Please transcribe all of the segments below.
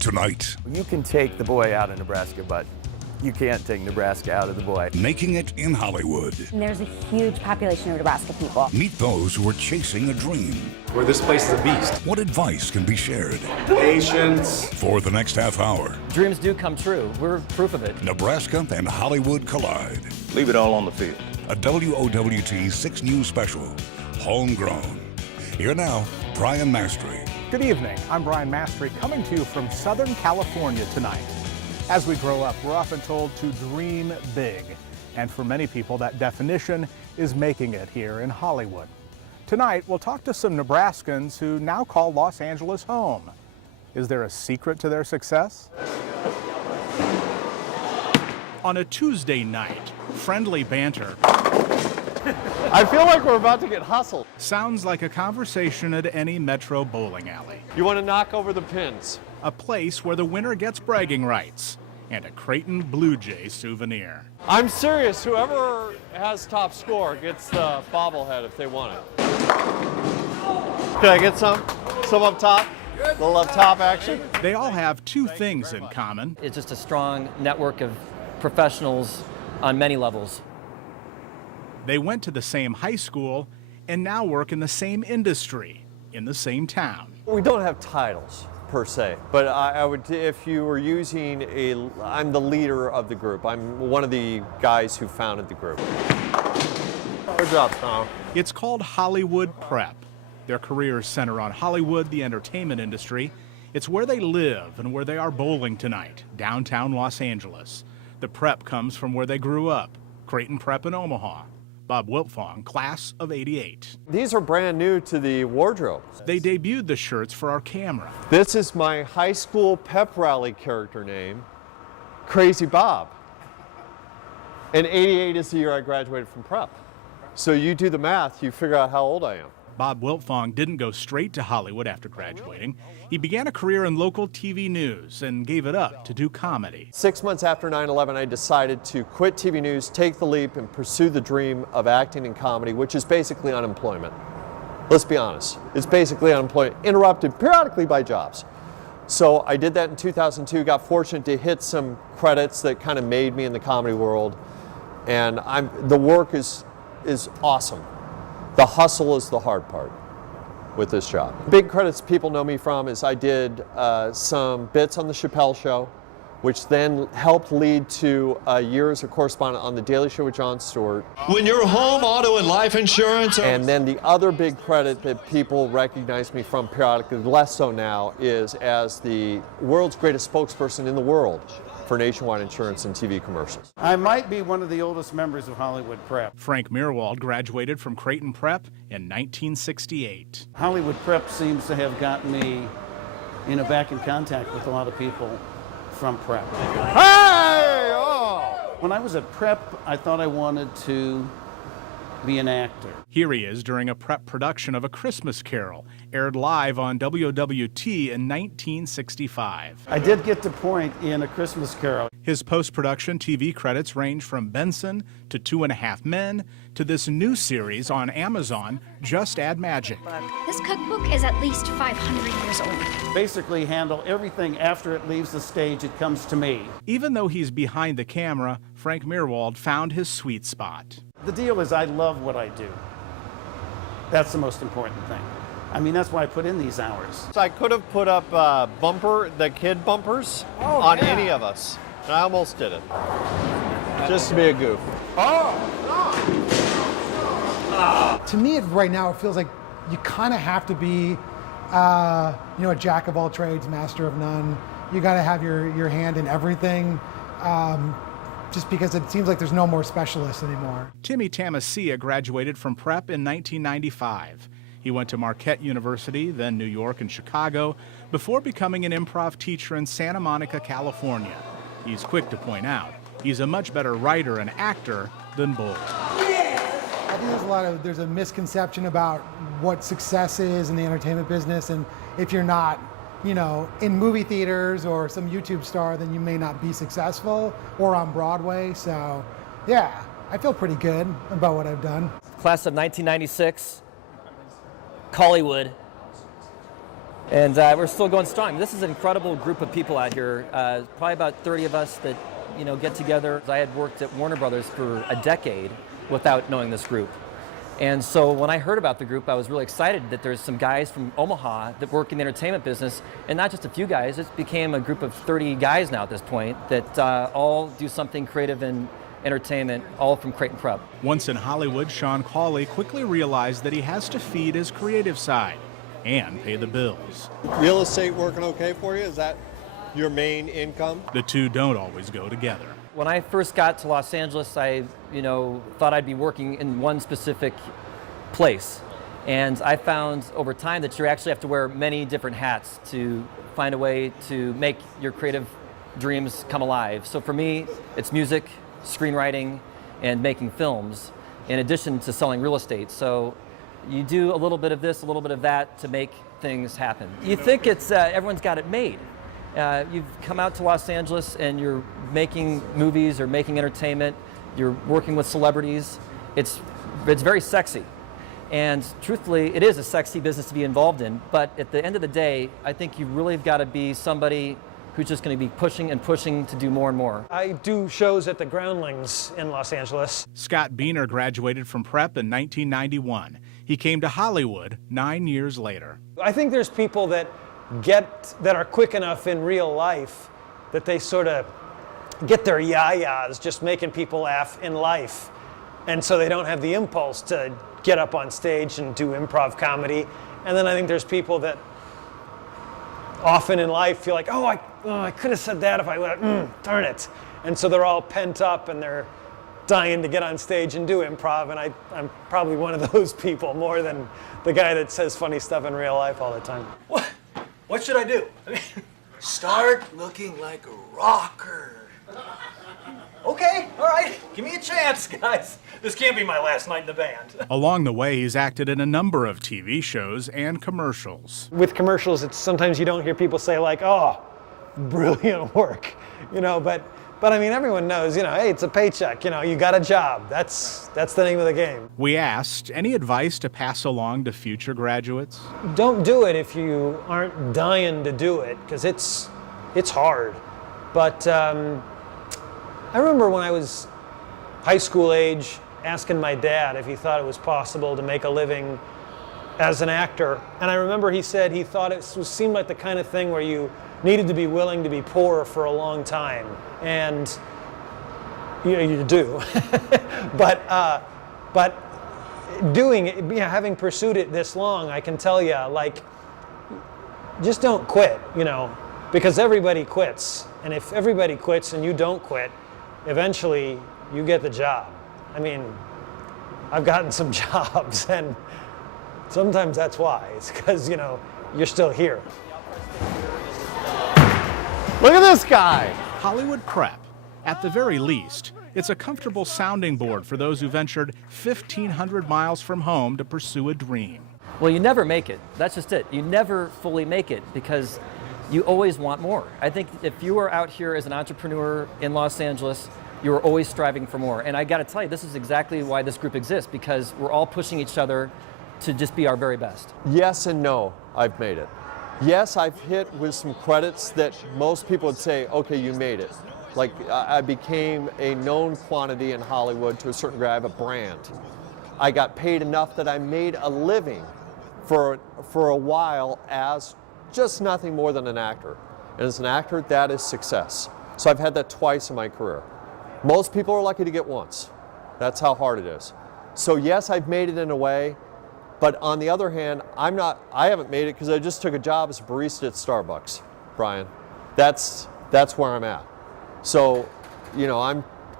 Tonight, You can take the boy out of Nebraska, but you can't take Nebraska out of the boy. making it in Hollywood. And there's a huge population of Nebraska people. Meet those who are chasing a dream. Where this place is a beast. What advice can be shared? Patience. For the next half hour, Dreams do come true. We're proof of it. Nebraska and Hollywood collide. Leave it all on the field. A WOWT 6 News special, Homegrown. Here now, Brian Mastre. Good evening. I'm Brian Mastre, coming to you from Southern California tonight. As we grow up, we're often told to dream big. And for many people, that definition is making it here in Hollywood. Tonight, we'll talk to some Nebraskans who now call Los Angeles home. Is there a secret to their success? On a Tuesday night, friendly banter I feel like we're about to get hustled. sounds like a conversation at any metro bowling alley. You want to knock over the pins? A place where the winner gets bragging rights and a Creighton Blue Jay souvenir. I'm serious. Whoever has top score gets the bobblehead if they want it. Can I get some? Some up top? A little up top action? They all have two things in common. It's just a strong network of professionals on many levels. They went to the same high school and now work in the same industry, in the same town. We don't have titles per se, but I would, if you were using I'm the leader of the group. I'm one of the guys who founded the group. Good job, Tom. It's called Hollywood Prep. Their careers center on Hollywood, the entertainment industry. It's where they live and where they are bowling tonight, downtown Los Angeles. The prep comes from where they grew up, Creighton Prep in Omaha. Bob Wiltfong, class of '88. These are brand new to the wardrobe. They debuted the shirts for our camera. This is my high school pep rally character name, Crazy Bob. And '88 is the year I graduated from prep. So you do the math, you figure out how old I am. Bob Wiltfong didn't go straight to Hollywood after graduating. He began a career in local TV news and gave it up to do comedy. 6 months after 9/11, I decided to quit TV news, take the leap, and pursue the dream of acting in comedy, which is basically unemployment. Let's be honest. It's basically unemployment, interrupted periodically by jobs. So I did that in 2002, got fortunate to hit some credits that kind of made me in the comedy world. And the work is awesome. The hustle is the hard part with this job. Big credits people know me from is I did some bits on the Chappelle Show, which then helped lead to a year as a correspondent on The Daily Show with Jon Stewart. When your home, auto, and life insurance... And then the other big credit that people recognize me from periodically, less so now, is as the world's greatest spokesperson in the world for Nationwide Insurance and TV commercials. I might be one of the oldest members of Hollywood Prep. Frank Meerwald graduated from Creighton Prep in 1968. Hollywood Prep seems to have gotten me, back in contact with a lot of people from Prep. Hey! Oh! When I was at Prep, I thought I wanted to be an actor. Here he is during a Prep production of A Christmas Carol, aired live on WOWT in 1965. I did get to point in A Christmas Carol. His post-production TV credits range from Benson to 2.5 Men to this new series on Amazon, Just Add Magic. This cookbook is at least 500 years old. Basically handle everything after it leaves the stage, it comes to me. Even though he's behind the camera, Frank Meerwald found his sweet spot. The deal is I love what I do. That's the most important thing. That's why I put in these hours. So I could have put up the kid bumpers on any of us. And I almost did it. Just to be a goof. To me, right now, it feels like you kind of have to be, a jack of all trades, master of none. You got to have your hand in everything. Just because it seems like there's no more specialists anymore. Timmy Tamasia graduated from Prep in 1995. He went to Marquette University, then New York and Chicago, before becoming an improv teacher in Santa Monica, California. He's quick to point out, he's a much better writer and actor than bowler. I think there's a misconception about what success is in the entertainment business, and if you're not in movie theaters or some YouTube star, then you may not be successful, or on Broadway. So, yeah, I feel pretty good about what I've done. Class of 1996, Hollywood. And we're still going strong. This is an incredible group of people out here. Probably about 30 of us that get together. I had worked at Warner Brothers for a decade without knowing this group. And so when I heard about the group, I was really excited that there's some guys from Omaha that work in the entertainment business, and not just a few guys. It became a group of 30 guys now at this point that all do something creative in entertainment, all from Crate and Prep. Once in Hollywood, Sean Cawley quickly realized that he has to feed his creative side and pay the bills. Real estate working okay for you? Is that your main income? The two don't always go together. When I first got to Los Angeles, I thought I'd be working in one specific place. And I found over time that you actually have to wear many different hats to find a way to make your creative dreams come alive. So for me, it's music, screenwriting, and making films, in addition to selling real estate. So you do a little bit of this, a little bit of that to make things happen. You think it's everyone's got it made. You've come out to Los Angeles and you're making movies or making entertainment, you're working with celebrities. It's very sexy. And truthfully, it is a sexy business to be involved in, but at the end of the day, I think you really have got to be somebody who's just going to be pushing and pushing to do more and more. I do shows at the Groundlings in Los Angeles. Scott Biener graduated from prep in 1991. He came to Hollywood 9 years later. I think there's people that are quick enough in real life that they sort of get their yayas just making people laugh in life. And so they don't have the impulse to get up on stage and do improv comedy. And then I think there's people that often in life feel like, oh, I could have said that if I would have, darn it. And so they're all pent up and they're dying to get on stage and do improv. And I'm probably one of those people more than the guy that says funny stuff in real life all the time. What should I do? Start looking like a rocker. Okay, all right, give me a chance, guys. This can't be my last night in the band. Along the way, he's acted in a number of TV shows and commercials. With commercials, it's sometimes you don't hear people say like, oh, brilliant work, but I mean, everyone knows, hey, it's a paycheck, you got a job. That's the name of the game. We asked, any advice to pass along to future graduates? Don't do it if you aren't dying to do it, because it's hard. But I remember when I was high school age, asking my dad if he thought it was possible to make a living as an actor. And I remember he said he thought it seemed like the kind of thing where you needed to be willing to be poor for a long time. And you do. but doing it, having pursued it this long, I can tell you, just don't quit, because everybody quits. And if everybody quits and you don't quit, eventually you get the job. I mean, I've gotten some jobs, and sometimes that's why. It's because, you're still here. Look at this guy! Hollywood prep. At the very least, it's a comfortable sounding board for those who ventured 1,500 miles from home to pursue a dream. Well, you never make it. That's just it. You never fully make it because you always want more. I think if you are out here as an entrepreneur in Los Angeles, you're always striving for more. And I gotta tell you, this is exactly why this group exists, because we're all pushing each other to just be our very best. Yes and no, I've made it. Yes, I've hit with some credits that most people would say, okay, you made it. Like, I became a known quantity in Hollywood to a certain degree. I have a brand. I got paid enough that I made a living for a while as just nothing more than an actor. And as an actor, that is success. So I've had that twice in my career. Most people are lucky to get once. That's how hard it is. So yes, I've made it in a way, but on the other hand, I haven't made it because I just took a job as a barista at Starbucks, Brian. That's where I'm at. So,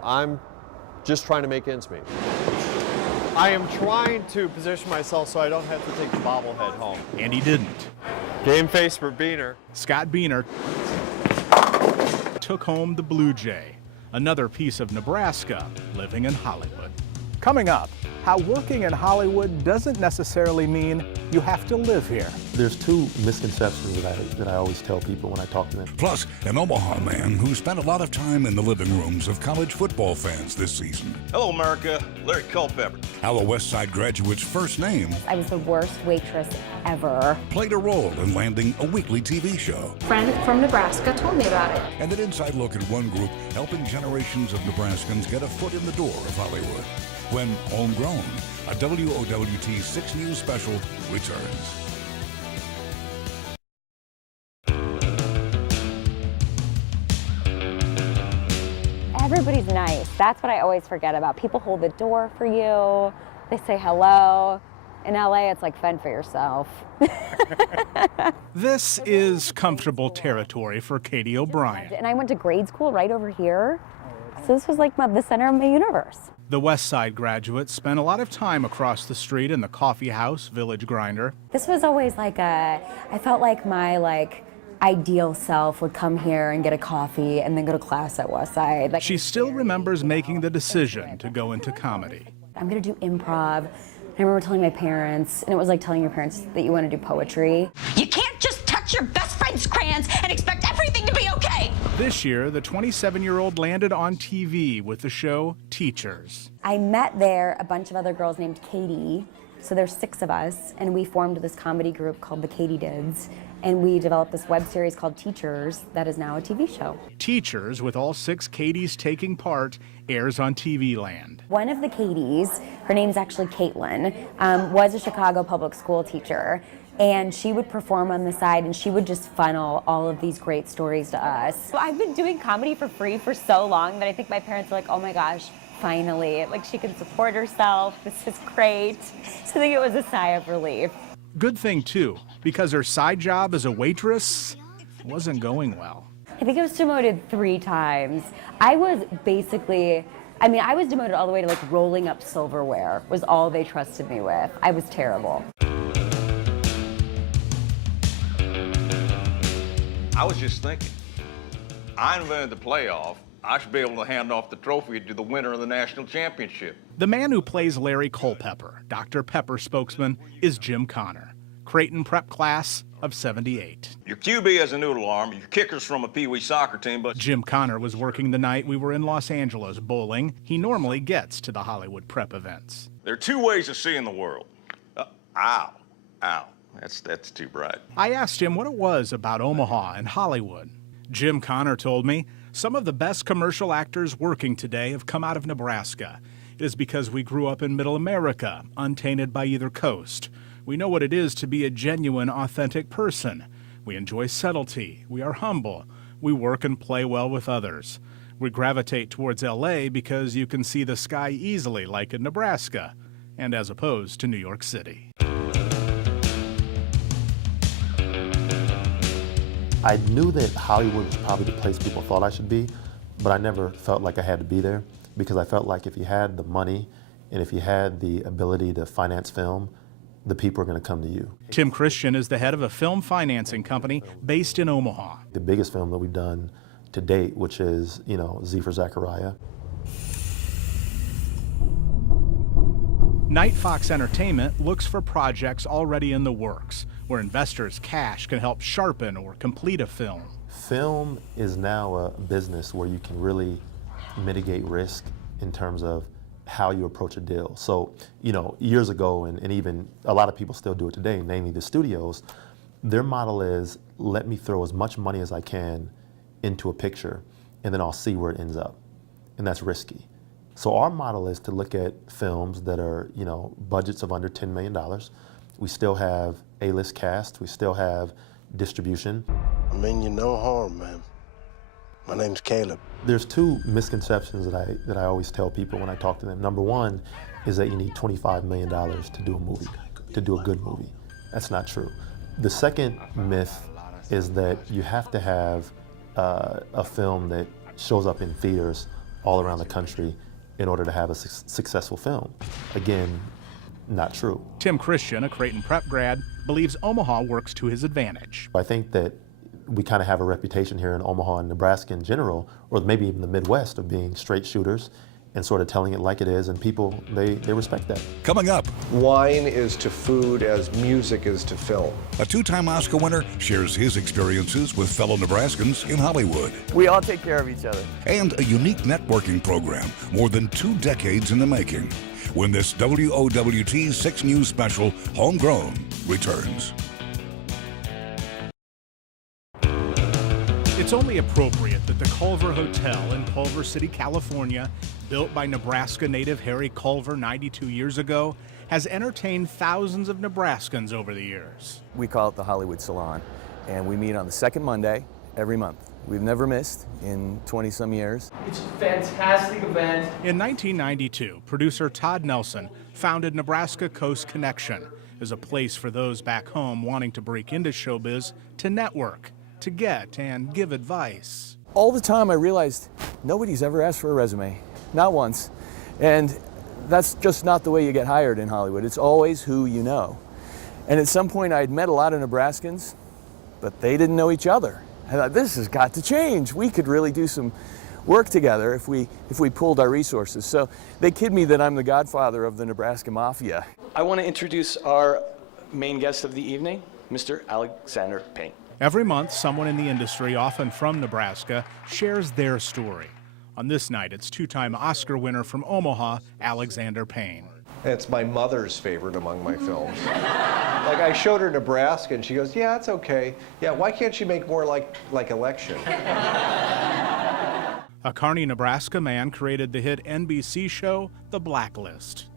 I'm just trying to make ends meet. I am trying to position myself so I don't have to take the bobblehead home. And he didn't. Game face for Biener. Scott Biener took home the Blue Jay, another piece of Nebraska living in Hollywood. Coming up, how working in Hollywood doesn't necessarily mean you have to live here. There's two misconceptions that I always tell people when I talk to them. Plus, an Omaha man who spent a lot of time in the living rooms of college football fans this season. Hello, America. Larry Culpepper. How a West Side graduate's first name I was the worst waitress ever. played a role in landing a weekly TV show. A friend from Nebraska told me about it. And an inside look at one group helping generations of Nebraskans get a foot in the door of Hollywood. When Homegrown, a WOWT 6 News special, returns. Everybody's nice. That's what I always forget about. People hold the door for you. They say hello. In LA, it's like fend for yourself. This is comfortable territory for Katie O'Brien. And I went to grade school right over here. So this was like the center of my universe. The West Side graduate spent a lot of time across the street in the coffee house, Village Grinder. This was always I felt like my ideal self would come here and get a coffee and then go to class at West Side. She still remembers making the decision to go into comedy. I'm gonna do improv. I remember telling my parents, and it was like telling your parents that you want to do poetry. You can't just touch your best friend's crayons and expect everything to be okay. This year, the 27-year-old landed on TV with the show Teachers. I met there a bunch of other girls named Katie. So there's 6 of us, and we formed this comedy group called the Katydids, and we developed this web series called Teachers that is now a TV show. Teachers, with all 6 Katies taking part, airs on TV Land. One of the Katies, her name's actually Caitlin, was a Chicago public school teacher, and she would perform on the side, and she would just funnel all of these great stories to us. So I've been doing comedy for free for so long that I think my parents are like, oh my gosh, finally, she can support herself, this is great. So I think it was a sigh of relief. Good thing too, because her side job as a waitress wasn't going well. I think I was demoted 3 times. I was demoted all the way to rolling up silverware was all they trusted me with. I was terrible. I was just thinking, I invented the playoff. I should be able to hand off the trophy to the winner of the national championship. The man who plays Larry Culpepper, Dr. Pepper spokesman, is Jim Connor, Creighton prep class of '78. Your QB has a noodle arm, your kicker's from a Pee-wee soccer team, but... Jim Connor was working the night we were in Los Angeles bowling. He normally gets to the Hollywood prep events. There are 2 ways of seeing the world. Ow. That's too bright. I asked him what it was about Omaha and Hollywood. Jim Connor told me, some of the best commercial actors working today have come out of Nebraska. It is because we grew up in Middle America, untainted by either coast. We know what it is to be a genuine, authentic person. We enjoy subtlety. We are humble. We work and play well with others. We gravitate towards LA because you can see the sky easily, like in Nebraska, and as opposed to New York City. I knew that Hollywood was probably the place people thought I should be, but I never felt like I had to be there because I felt like if you had the money and if you had the ability to finance film, the people are going to come to you. Tim Christian is the head of a film financing company based in Omaha. The biggest film that we've done to date, which is, Z for Zachariah. Night Fox Entertainment looks for projects already in the works, where investors' cash can help sharpen or complete a film. Film is now a business where you can really mitigate risk in terms of how you approach a deal. So, years ago, and even a lot of people still do it today, namely the studios, their model is, let me throw as much money as I can into a picture, and then I'll see where it ends up. And that's risky. So our model is to look at films that are, budgets of under $10 million. We still have A-list cast, we still have distribution. I mean you no harm, man. My name's Caleb. There's 2 misconceptions that I always tell people when I talk to them. Number 1 is that you need $25 million to do a movie, to do a good movie. That's not true. The second myth is that you have to have a film that shows up in theaters all around the country in order to have a successful film. Again, not true. Tim Christian, a Creighton prep grad, believes Omaha works to his advantage. I think that we kind of have a reputation here in Omaha and Nebraska in general, or maybe even the Midwest, of being straight shooters and sort of telling it like it is, and people, they respect that. Coming up, wine is to food as music is to film. a two-time Oscar winner shares his experiences with fellow Nebraskans in Hollywood. We all take care of each other. And a unique networking program more than 2 decades in the making, when this WOWT 6 News special, Homegrown, returns. It's only appropriate that the Culver Hotel in Culver City, California, built by Nebraska native Harry Culver 92 years ago, has entertained thousands of Nebraskans over the years. We call it the Hollywood Salon, and we meet on the second Monday every month. We've never missed in 20-some years. It's a fantastic event. In 1992, producer Todd Nelson founded Nebraska Coast Connection as a place for those back home wanting to break into showbiz to network, to get and give advice. All the time I realized nobody's ever asked for a resume, not once. And that's just not the way you get hired in Hollywood. It's always who you know. And at some point I'd met a lot of Nebraskans, but they didn't know each other. I thought, this has got to change. We could really do some work together if we pooled our resources. So they kid me that I'm the godfather of the Nebraska Mafia. I want to introduce our main guest of the evening, Mr. Alexander Payne. Every month, someone in the industry, often from Nebraska, shares their story. On this night, it's two-time Oscar winner from Omaha, Alexander Payne. It's my mother's favorite among my films. Like, I showed her Nebraska, and she goes, yeah, it's okay. Yeah, why can't you make more like Election? A Kearney, Nebraska man created the hit NBC show, The Blacklist.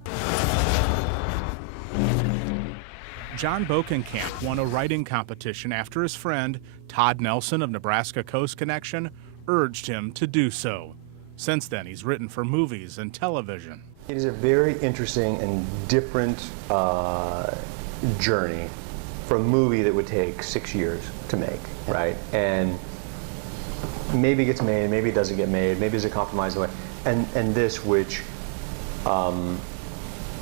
John Bokenkamp won a writing competition after his friend, Todd Nelson of Nebraska Coast Connection, urged him to do so. Since then, he's written for movies and television. It is a very interesting and different journey for a movie that would take 6 years to make, right? And maybe it gets made, maybe it doesn't get made, maybe there's a compromise away. And this, which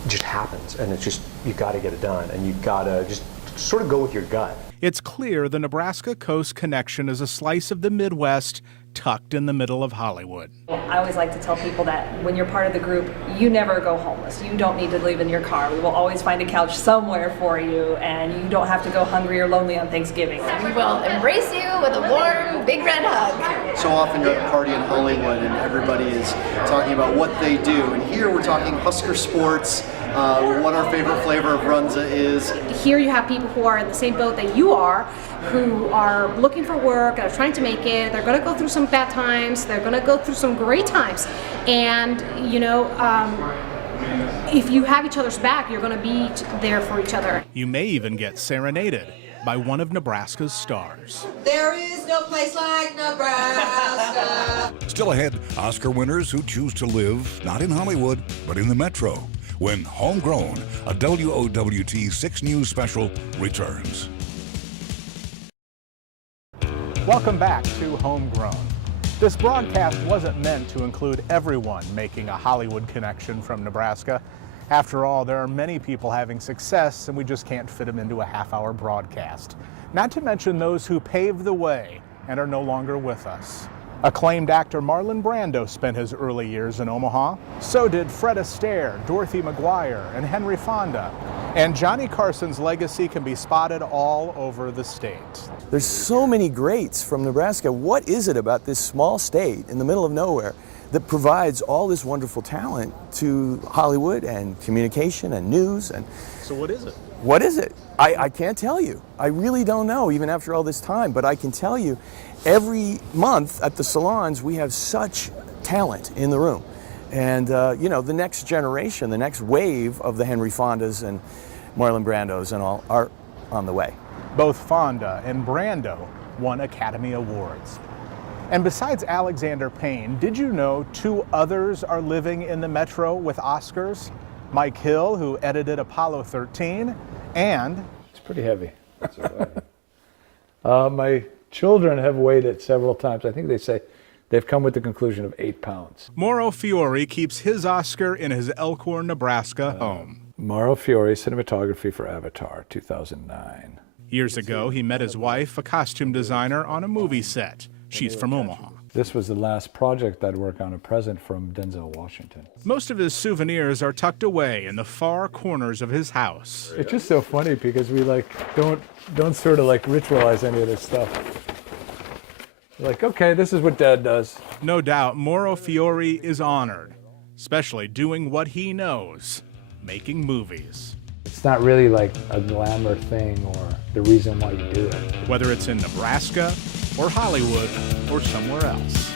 just happens, and it's just, you got to get it done, and you got to just sort of go with your gut. It's clear the Nebraska Coast Connection is a slice of the Midwest tucked in the middle of Hollywood. I always like to tell people that when you're part of the group, you never go homeless. You don't need to live in your car. We will always find a couch somewhere for you, and you don't have to go hungry or lonely on Thanksgiving. We will embrace you with a warm, big red hug. So often you're at a party in Hollywood and everybody is talking about what they do, and here we're talking Husker sports, what our favorite flavor of Runza is. Here you have people who are in the same boat that you are, who are looking for work, are trying to make it. They're going to go through some bad times. They're going to go through some great times. And, you know, if you have each other's back, you're going to be there for each other. You may even get serenaded by one of Nebraska's stars. There is no place like Nebraska. Still ahead, Oscar winners who choose to live not in Hollywood, but in the Metro, when Homegrown, a WOWT 6 News special, returns. Welcome back to Homegrown. This broadcast wasn't meant to include everyone making a Hollywood connection from Nebraska. After all, there are many people having success, and we just can't fit them into a half-hour broadcast. Not to mention those who paved the way and are no longer with us. Acclaimed actor Marlon Brando spent his early years in Omaha. So did Fred Astaire, Dorothy McGuire, and Henry Fonda. And Johnny Carson's legacy can be spotted all over the state. There's so many greats from Nebraska. What is it about this small state in the middle of nowhere that provides all this wonderful talent to Hollywood and communication and news? And so what is it? What is it? I can't tell you. I really don't know, even after all this time, but I can tell you every month at the salons we have such talent in the room. And you know, the next generation, the next wave of the Henry Fondas and Marlon Brandos and all are on the way. Both Fonda and Brando won Academy Awards. And besides Alexander Payne, did you know 2 others are living in the Metro with Oscars? Mike Hill, who edited Apollo 13, and... It's pretty heavy. That's all right. My children have weighed it several times. I think they say they've come with the conclusion of 8 pounds. Mauro Fiore keeps his Oscar in his Elkhorn, Nebraska home. Mauro Fiore, cinematography for Avatar, 2009. Years ago, he met his wife, a costume designer, on a movie set. She's from Omaha. This was the last project I'd work on, a present from Denzel Washington. Most of his souvenirs are tucked away in the far corners of his house. It's just so funny because we like don't sort of like ritualize any of this stuff. Like, okay, this is what Dad does. No doubt Mauro Fiore is honored, especially doing what he knows, making movies. It's not really like a glamour thing or the reason why you do it. Whether it's in Nebraska or Hollywood or somewhere else.